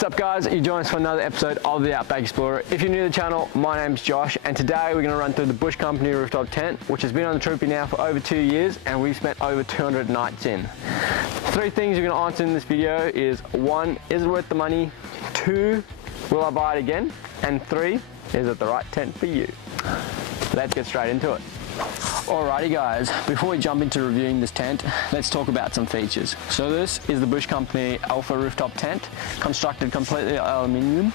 What's up guys, you join us for another episode of the Outback Explorer. If you're new to the channel, my name's Josh and today we're going to run through the Bush Company Rooftop tent, which has been on the Troopy now for over 2 years and we've spent over 200 nights in. 3 things you're going to answer in this video is 1, is it worth the money? 2, will I buy it again? And 3, is it the right tent for you? Let's get straight into it. Alrighty guys, before we jump into reviewing this tent, let's talk about some features. So this is the Bush Company Alpha Rooftop tent, constructed completely aluminium.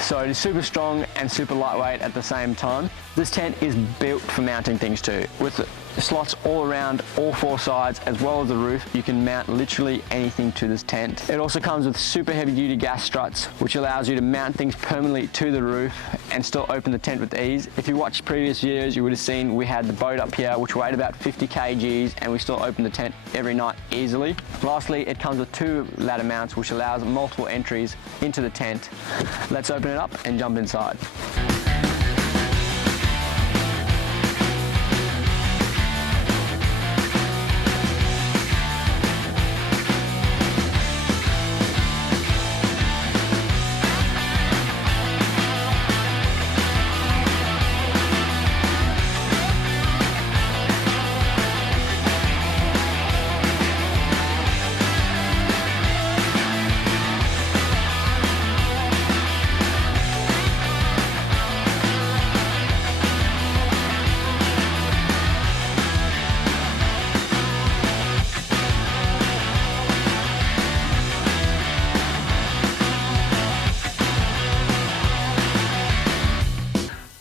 So it is super strong and super lightweight at the same time. This tent is built for mounting things too. With slots all around all 4 sides as well as the roof, you can mount literally anything to this tent. It also comes with super heavy duty gas struts, which allows you to mount things permanently to the roof and still open the tent with ease. If you watched previous videos, you would have seen we had the boat up here, which weighed about 50 kgs, and we still open the tent every night easily. Lastly, it comes with 2 ladder mounts, which allows multiple entries into the tent. Let's open it up and jump inside.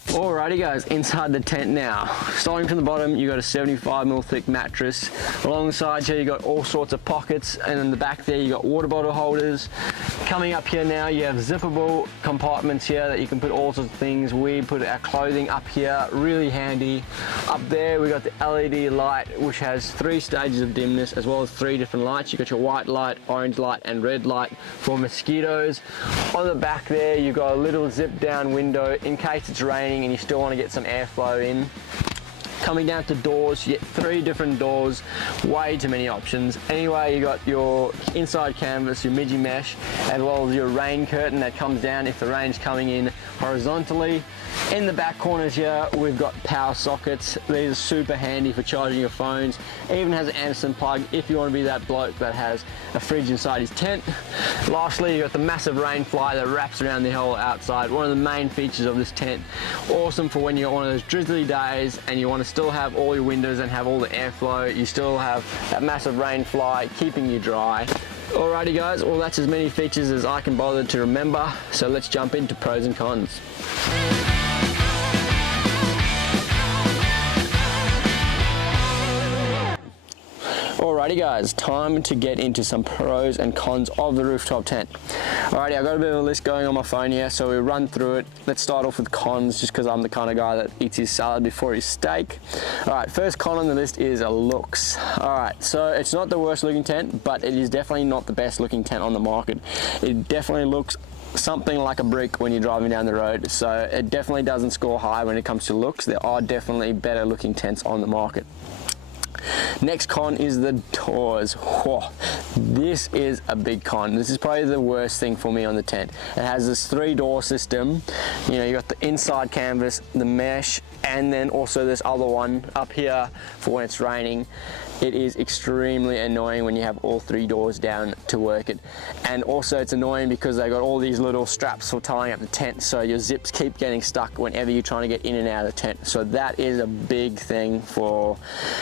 Alrighty guys, inside the tent now. Starting from the bottom, you got a 75mm thick mattress. Along the sides here, you got all sorts of pockets, and in the back there, you got water bottle holders. Coming up here now, you have zippable compartments here that you can put all sorts of things. We put our clothing up here, really handy. Up there, we got the LED light, which has 3 stages of dimness, as well as 3 different lights. You got your white light, orange light, and red light for mosquitoes. On the back there, you got a little zip down window in case it's raining and you still want to get some airflow in. Coming down to doors, you get 3 different doors, way too many options. Anyway, you got your inside canvas, your midgie mesh, as well as your rain curtain that comes down if the rain's coming in horizontally. In the back corners here, we've got power sockets. These are super handy for charging your phones. It even has an Anderson plug if you want to be that bloke that has a fridge inside his tent. Lastly, you got the massive rain fly that wraps around the whole outside. One of the main features of this tent. Awesome for when you're on one of those drizzly days and you want to still have all your windows and have all the airflow. You still have that massive rain fly keeping you dry. Alrighty guys, well that's as many features as I can bother to remember. So let's jump into pros and cons. Alrighty guys, time to get into some pros and cons of the rooftop tent. Alrighty, I've got a bit of a list going on my phone here, so we'll run through it. Let's start off with cons, just because I'm the kind of guy that eats his salad before his steak. Alright, first con on the list is looks. Alright, so it's not the worst looking tent, but it is definitely not the best looking tent on the market. It definitely looks something like a brick when you're driving down the road, so it definitely doesn't score high when it comes to looks. There are definitely better looking tents on the market. Next con is the doors. Whoa, this is a big con. This is probably the worst thing for me on the tent. It has this 3-door system. You know, you got the inside canvas, the mesh, and then also this other one up here for when it's raining. It is extremely annoying when you have all 3 doors down to work it. And also it's annoying because they got all these little straps for tying up the tent, so your zips keep getting stuck whenever you're trying to get in and out of the tent. So that is a big thing for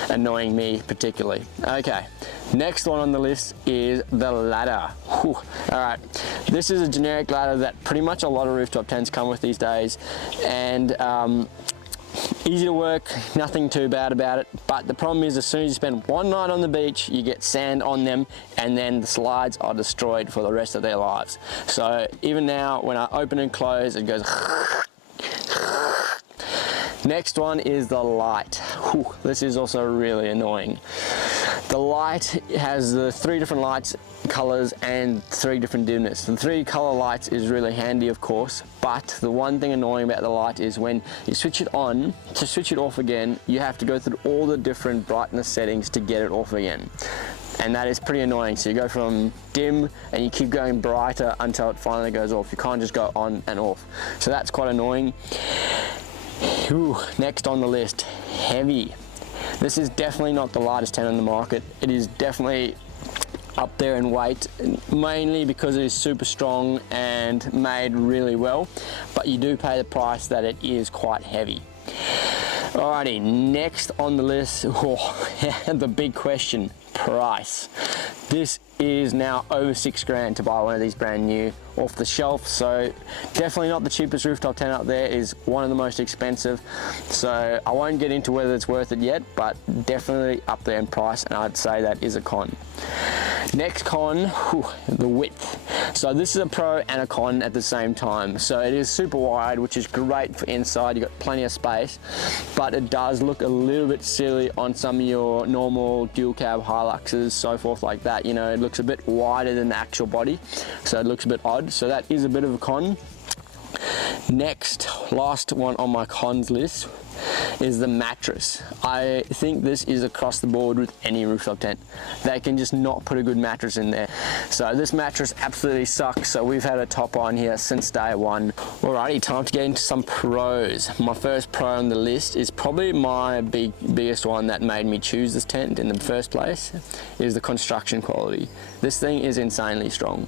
annoying me particularly. Okay, next one on the list is the ladder. Whew. All right, this is a generic ladder that pretty much a lot of rooftop tents come with these days, and easy to work, nothing too bad about it, but the problem is as soon as you spend one night on the beach, you get sand on them and then the slides are destroyed for the rest of their lives. So even now when I open and close, it goes. Next one is the light. Whew, this is also really annoying. The light has the 3 different lights colors and 3 different dimness. The 3 color lights is really handy of course, but the one thing annoying about the light is when you switch it on, to switch it off again, you have to go through all the different brightness settings to get it off again. and that is pretty annoying. So you go from dim and you keep going brighter until it finally goes off. You can't just go on and off. So that's quite annoying. Ooh, next on the list, heavy. This is definitely not the lightest tent on the market. It is definitely up there in weight, mainly because it is super strong and made really well, but you do pay the price that it is quite heavy. Alrighty, next on the list, the big question, price. This is now over $6 to buy one of these brand new off the shelf, so definitely not the cheapest rooftop tent out there. Is one of the most expensive, so I won't get into whether it's worth it yet, but definitely up there in price, and I'd say that is a con. Next con, the width. So this is a pro and a con at the same time. So it is super wide, which is great for inside. You've got plenty of space, but it does look a little bit silly on some of your normal dual cab Hiluxes, so forth like that. You know, it looks a bit wider than the actual body, so it looks a bit odd. So that is a bit of a con. Next, last one on my cons list is the mattress. I think this is across the board with any rooftop tent. They can just not put a good mattress in there. So this mattress absolutely sucks. So we've had a top on here since day one. Alrighty, time to get into some pros. My first pro on the list is probably my biggest one that made me choose this tent in the first place, is the construction quality. This thing is insanely strong.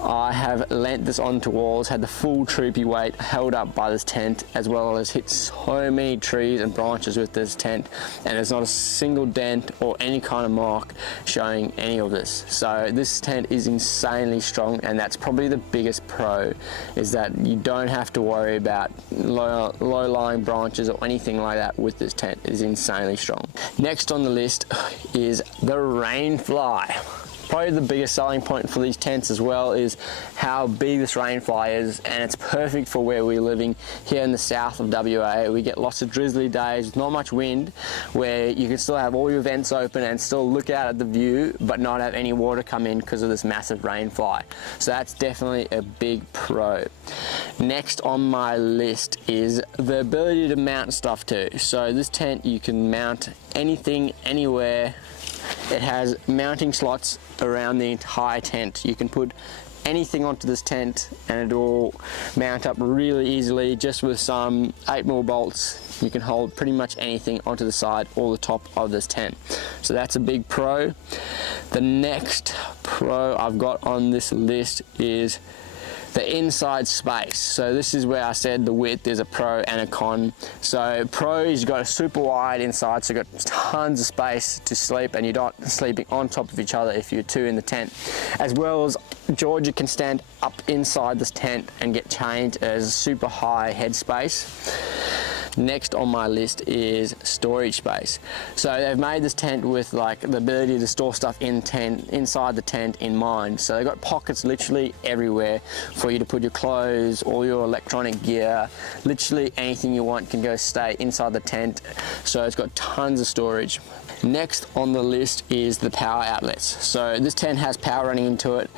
I have lent this onto walls, had the full troopy weight held up by this tent, as well as hit so many trees and branches with this tent, and there's not a single dent or any kind of mark showing any of this. So this tent is insanely strong, and that's probably the biggest pro, is that you don't have to worry about low-lying branches or anything like that with this tent. It is insanely strong. Next on the list is the rain fly. Probably the biggest selling point for these tents as well is how big this rain fly is, and it's perfect for where we're living here in the south of WA. We get lots of drizzly days with not much wind, where you can still have all your vents open and still look out at the view but not have any water come in because of this massive rain fly. So that's definitely a big pro. Next on my list is the ability to mount stuff to. So this tent, you can mount anything, anywhere. It has mounting slots around the entire tent. You can put anything onto this tent and it will mount up really easily. Just with some 8mm bolts, you can hold pretty much anything onto the side or the top of this tent. So that's a big pro. The next pro I've got on this list is the inside space. So this is where I said the width is a pro and a con. So pro is you've got a super wide inside, so you've got tons of space to sleep, and you're not sleeping on top of each other if you're two in the tent. As well as Georgia can stand up inside this tent and get changed as a super high head space. Next on my list is storage space. So they've made this tent with like the ability to store stuff inside the tent in mind. So they've got pockets literally everywhere for you to put your clothes, all your electronic gear, literally anything you want can go stay inside the tent. So it's got tons of storage. Next on the list is the power outlets. So this tent has power running into it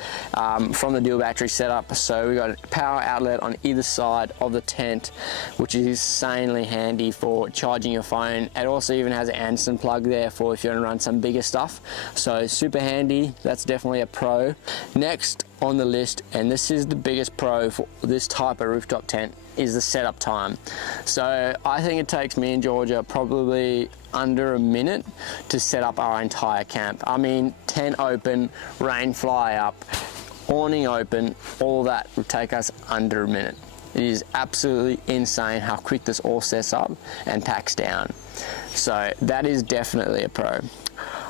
from the dual battery setup. So we've got a power outlet on either side of the tent, which is insanely handy for charging your phone. It also even has an Anderson plug there for if you want to run some bigger stuff. So super handy, that's definitely a pro. Next on the list, and this is the biggest pro for this type of rooftop tent, is the setup time. So I think it takes me and Georgia probably under a minute to set up our entire camp. I mean, tent open, rain fly up, awning open, all that would take us under a minute. It is absolutely insane how quick this all sets up and packs down. So that is definitely a pro.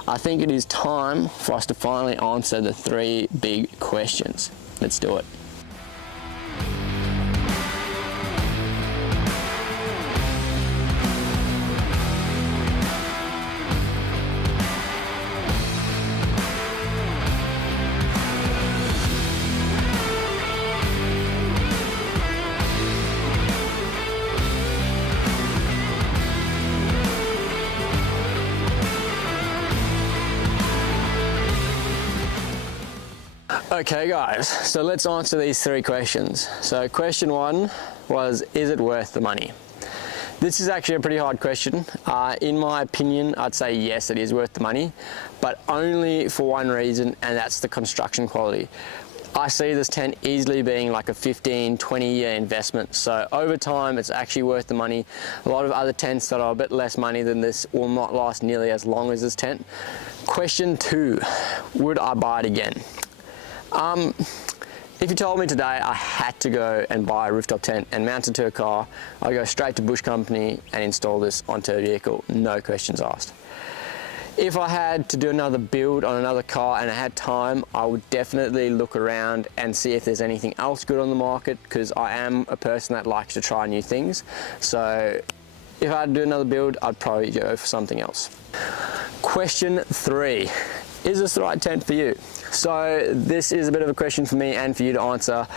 I think it is time for us to finally answer the 3 big questions. Let's do it. Okay guys, so let's answer these 3 questions. So question 1 was, is it worth the money? This is actually a pretty hard question. In my opinion, I'd say yes, it is worth the money, but only for one reason, and that's the construction quality. I see this tent easily being like a 15, 20-year investment. So over time, it's actually worth the money. A lot of other tents that are a bit less money than this will not last nearly as long as this tent. Question 2, would I buy it again? If you told me today I had to go and buy a rooftop tent and mount it to a car, I'd go straight to Bush Company and install this onto a vehicle, no questions asked. If I had to do another build on another car and I had time, I would definitely look around and see if there's anything else good on the market, because I am a person that likes to try new things. So if I had to do another build, I'd probably go for something else. Question 3, is this the right tent for you? So this is a bit of a question for me and for you to answer.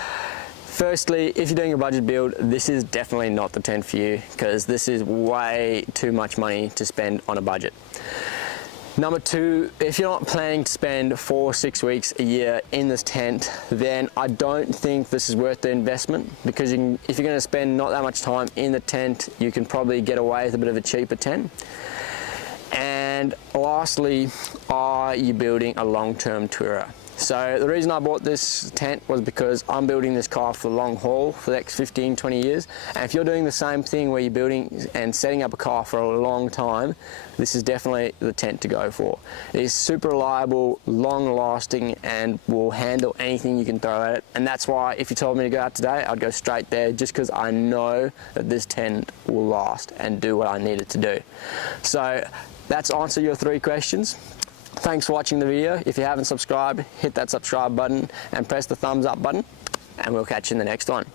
Firstly, if you're doing a budget build, this is definitely not the tent for you, because this is way too much money to spend on a budget. Number 2, if you're not planning to spend 4 or 6 weeks a year in this tent, then I don't think this is worth the investment, because if you're going to spend not that much time in the tent, you can probably get away with a bit of a cheaper tent. And lastly, are you building a long-term tourer? So the reason I bought this tent was because I'm building this car for the long haul for the next 15, 20 years. And if you're doing the same thing where you're building and setting up a car for a long time, this is definitely the tent to go for. It is super reliable, long lasting, and will handle anything you can throw at it. And that's why if you told me to go out today, I'd go straight there, just because I know that this tent will last and do what I need it to do. So that's answered your 3 questions. Thanks for watching the video. If you haven't subscribed, hit that subscribe button and press the thumbs up button, and we'll catch you in the next one.